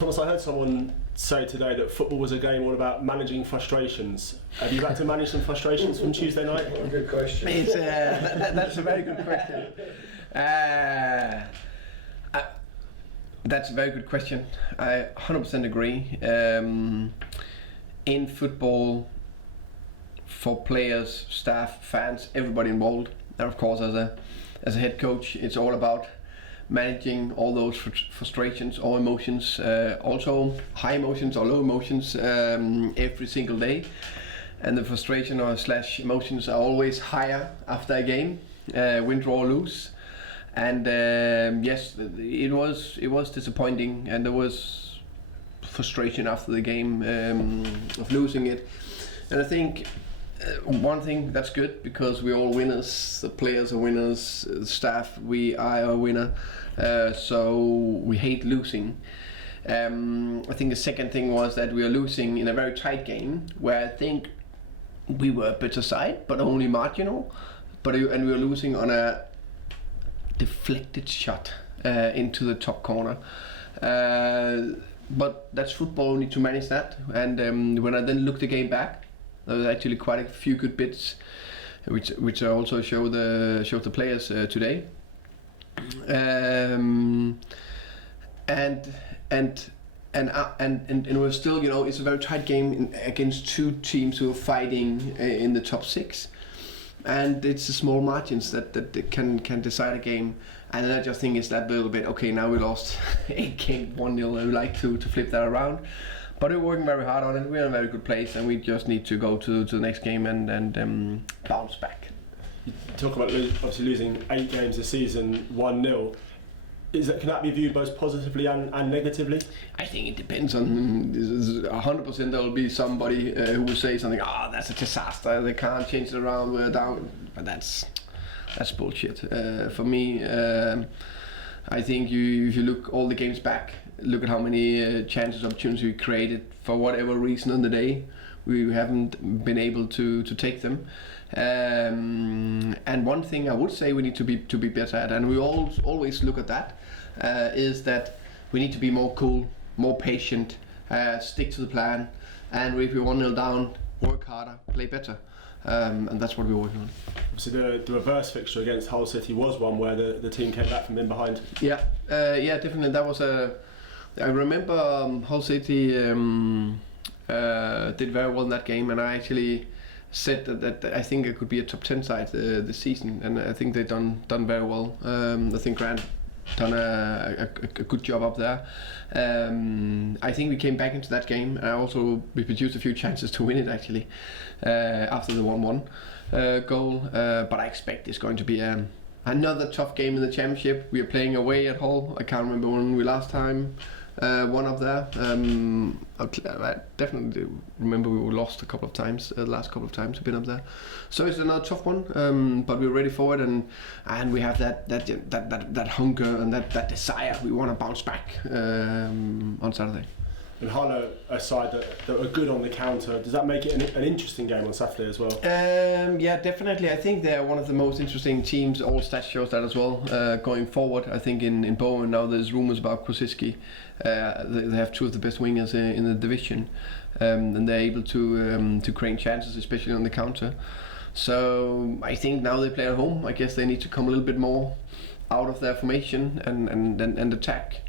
Thomas, I heard someone say today that football was a game all about managing frustrations. Have you had to manage some frustrations from Tuesday night? What a good question. That's a very good question. That's a very good question. I 100% agree. In football, for players, staff, fans, everybody involved, and of course as a head coach, it's all about managing all those frustrations or emotions, also high emotions or low emotions, every single day. And the frustration or slash emotions are always higher after a game, win, draw, lose. And yes, it was disappointing, and there was frustration after the game of losing it. And I think one thing that's good, because we're all winners, the players are winners, the staff, we are a winner, so we hate losing. I think the second thing was that we are losing in a very tight game, where I think we were a better side, but only marginal, and we were losing on a deflected shot into the top corner. But that's football, we need to manage that. And when I then looked the game back, there was actually quite a few good bits, which I also showed the players today. And we're still, it's a very tight game against two teams who are fighting in the top six, and it's the small margins that can decide a game. And then I just think it's that little bit. Okay, now we lost 8 games 1-0, and we like to flip that around. But we're working very hard on it. We're in a very good place, and we just need to go to the next game and bounce back. You talk about obviously losing 8 games this season, 1-0. Can that be viewed both positively and negatively? I think it depends on 100%. There will be somebody who will say something. That's a disaster. They can't change it around. We're down. But that's bullshit. For me, I think if you look all the games back, look at how many chances, opportunities we created. For whatever reason on the day, we haven't been able to take them. And one thing I would say we need to be better at, and we always look at that, is that we need to be more cool, more patient, stick to the plan, and if we're 1-0 down, work harder, play better. And that's what we're working on. Obviously the reverse fixture against Hull City was one where the team came back from in behind. Yeah, definitely. That was I remember Hull City did very well in that game, and I actually said that I think it could be a top 10 side this season, and I think they've done very well. I think Grant done a good job up there. I think we came back into that game, and we produced a few chances to win it actually after the 1-1 goal. But I expect it's going to be another tough game in the championship. We are playing away at Hull. I can't remember when we last time won up there. I definitely remember we were lost a couple of times, the last couple of times we've been up there. So it's another tough one, but we're ready for it, and we have that hunger and that desire. We want to bounce back on Saturday. And Hull are a side that are good on the counter. Does that make it an interesting game on Saturday as well? Yeah, definitely. I think they're one of the most interesting teams. All stats shows that as well. Going forward, I think in Bowen now there's rumours about Kusiski. They have 2 of the best wingers in the division, and they're able to create chances, especially on the counter. So I think now they play at home. I guess they need to come a little bit more out of their formation and attack.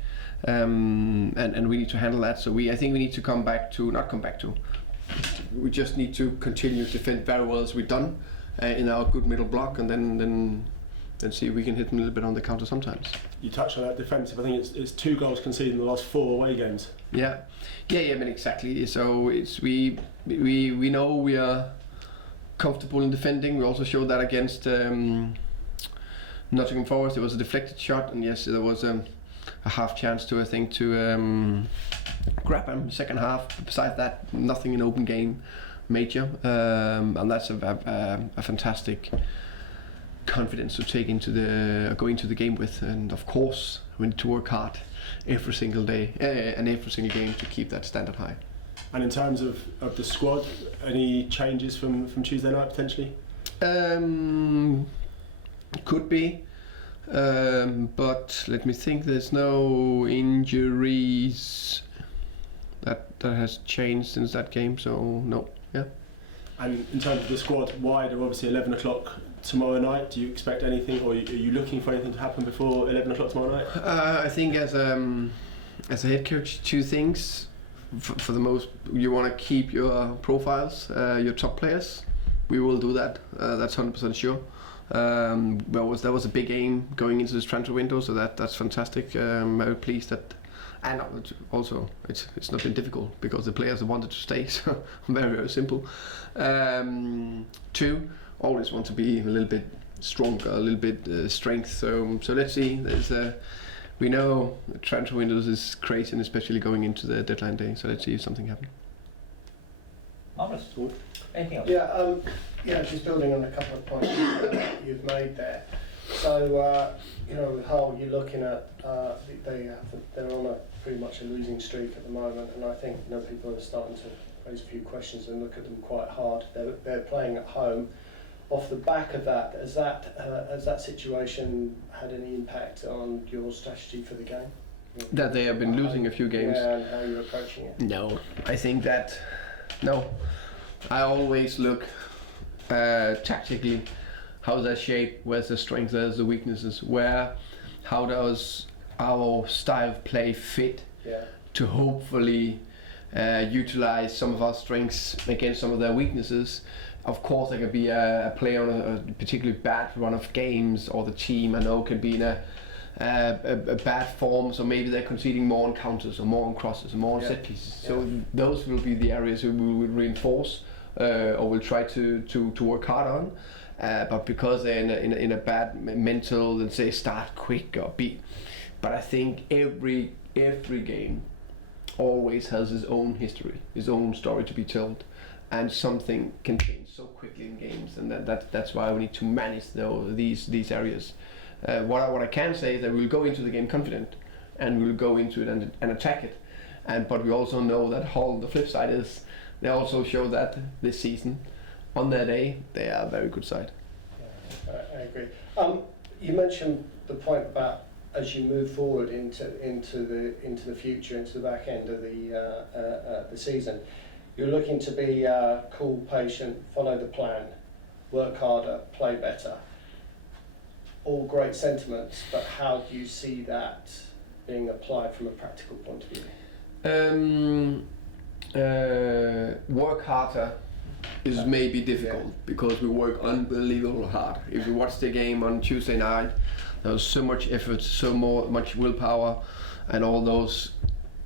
And we need to handle that. So I think we need to we just need to continue to defend very well as we've done in our good middle block, and then see if we can hit them a little bit on the counter sometimes. You touched on that defensive. I think it's 2 goals conceded in the last 4 away games. Yeah. I mean, exactly. So it's we know we are comfortable in defending. We also showed that against Nottingham Forest. It was a deflected shot, and yes, there was a half chance to grab him second half. Besides that, nothing in open game major, and that's a fantastic confidence to take go into the game with. And of course we need to work hard every single day and every single game to keep that standard high. And in terms of the squad, any changes from Tuesday night potentially? Could be. But let me think, there's no injuries. that has changed since that game. So no, yeah. And in terms of the squad, wide, obviously 11 o'clock tomorrow night. Do you expect anything, or are you looking for anything to happen before 11 o'clock tomorrow night? I think as a head coach, two things. For the most, you want to keep your profiles, your top players. We will do that. That's 100% sure. That was a big aim going into this transfer window, so that's fantastic. I'm very pleased that. And also, it's not been difficult because the players wanted to stay, so very simple. Two, always want to be a little bit stronger, a little bit strength. So let's see. We know the transfer windows is crazy, and especially going into the deadline day. So let's see if something happens. Marvellous. Anything else? Just building on a couple of points you've made there. So, with Hull, you're looking at they're on pretty much a losing streak at the moment, and I think people are starting to raise a few questions and look at them quite hard. They're playing at home. Off the back of that, has that situation had any impact on your strategy for the game? That they have been losing a few games. Yeah, and how you're approaching it. No, I think that I always look tactically. How's their shape? Where's the strengths? Where's the weaknesses? How does our style of play fit to hopefully utilize some of our strengths against some of their weaknesses? Of course, there could be a player on a particularly bad run of games, or the team I know could be in a bad form, so maybe they're conceding more on counters or more on crosses or more on set pieces. So those will be the areas we will reinforce or will try to work hard on. But because they're in a bad mental, let's say, start quick or beat. But I think every game always has its own history, its own story to be told, and something can change so quickly in games, and that's why we need to manage these areas. What I can say is that we'll go into the game confident, and we'll go into it and attack it. But we also know that Hull, the flip side is, they also show that this season, on their day, they are a very good side. Yeah, I agree. You mentioned the point about as you move forward into the future, into the back end of the season, you're looking to be cool, patient, follow the plan, work harder, play better. All great sentiments, but how do you see that being applied from a practical point of view? Work harder is maybe difficult because we work unbelievable hard. If you watch the game on Tuesday night, there was so much effort, much willpower, and all those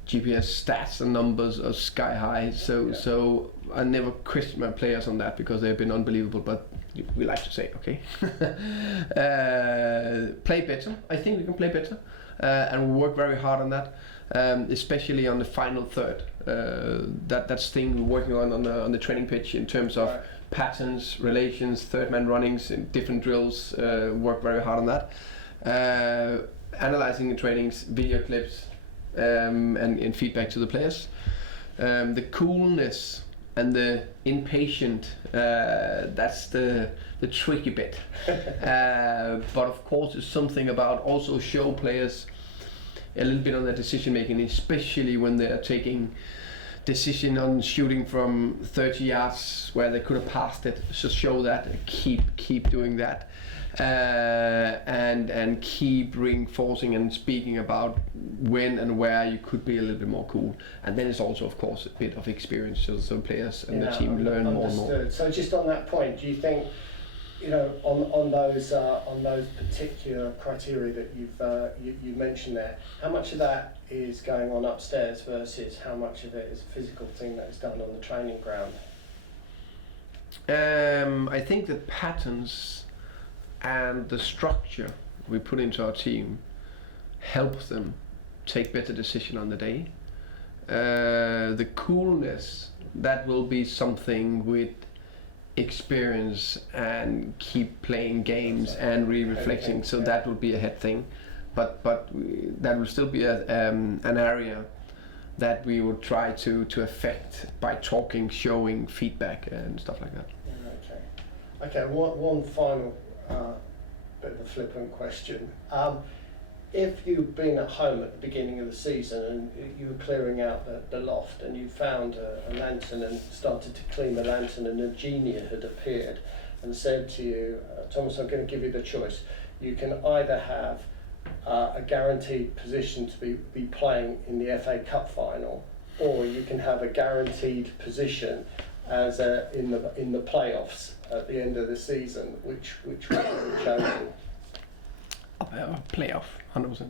GPS stats and numbers are sky high. So I never question my players on that because they've been unbelievable. But we like to say, okay, play better. I think we can play better, and we work very hard on that, especially on the final third. That's thing we're working on the training pitch in terms of patterns, relations, third man runnings, and different drills. Work very hard on that. Analyzing the trainings, video clips, and feedback to the players. The coolness and the impatient, that's the tricky bit. But of course, it's something about also show players a little bit on their decision making, especially when they are taking decision on shooting from 30 yards where they could have passed it. Just show that, keep doing that, and keep reinforcing and speaking about when and where you could be a little bit more cool. And then it's also, of course, a bit of experience, so players and the team learn more and more. So just on that point, do you think, on those particular criteria that you mentioned there, how much of that is going on upstairs versus how much of it is a physical thing that is done on the training ground? I think the patterns and the structure we put into our team helps them take better decision on the day. The coolness, that will be something with experience and keep playing games and reflecting, so that will be a head thing, but that will still be an area that we will try to affect by talking, showing feedback and stuff like that. Okay, one final bit of a flippant question. if you'd been at home at the beginning of the season and you were clearing out the loft and you found a lantern and started to clean the lantern and a genie had appeared and said to you, Thomas, I'm going to give you the choice. You can either have a guaranteed position to be playing in the FA Cup final, or you can have a guaranteed position as in the playoffs at the end of the season. Which would you have chosen? Playoff, 100%.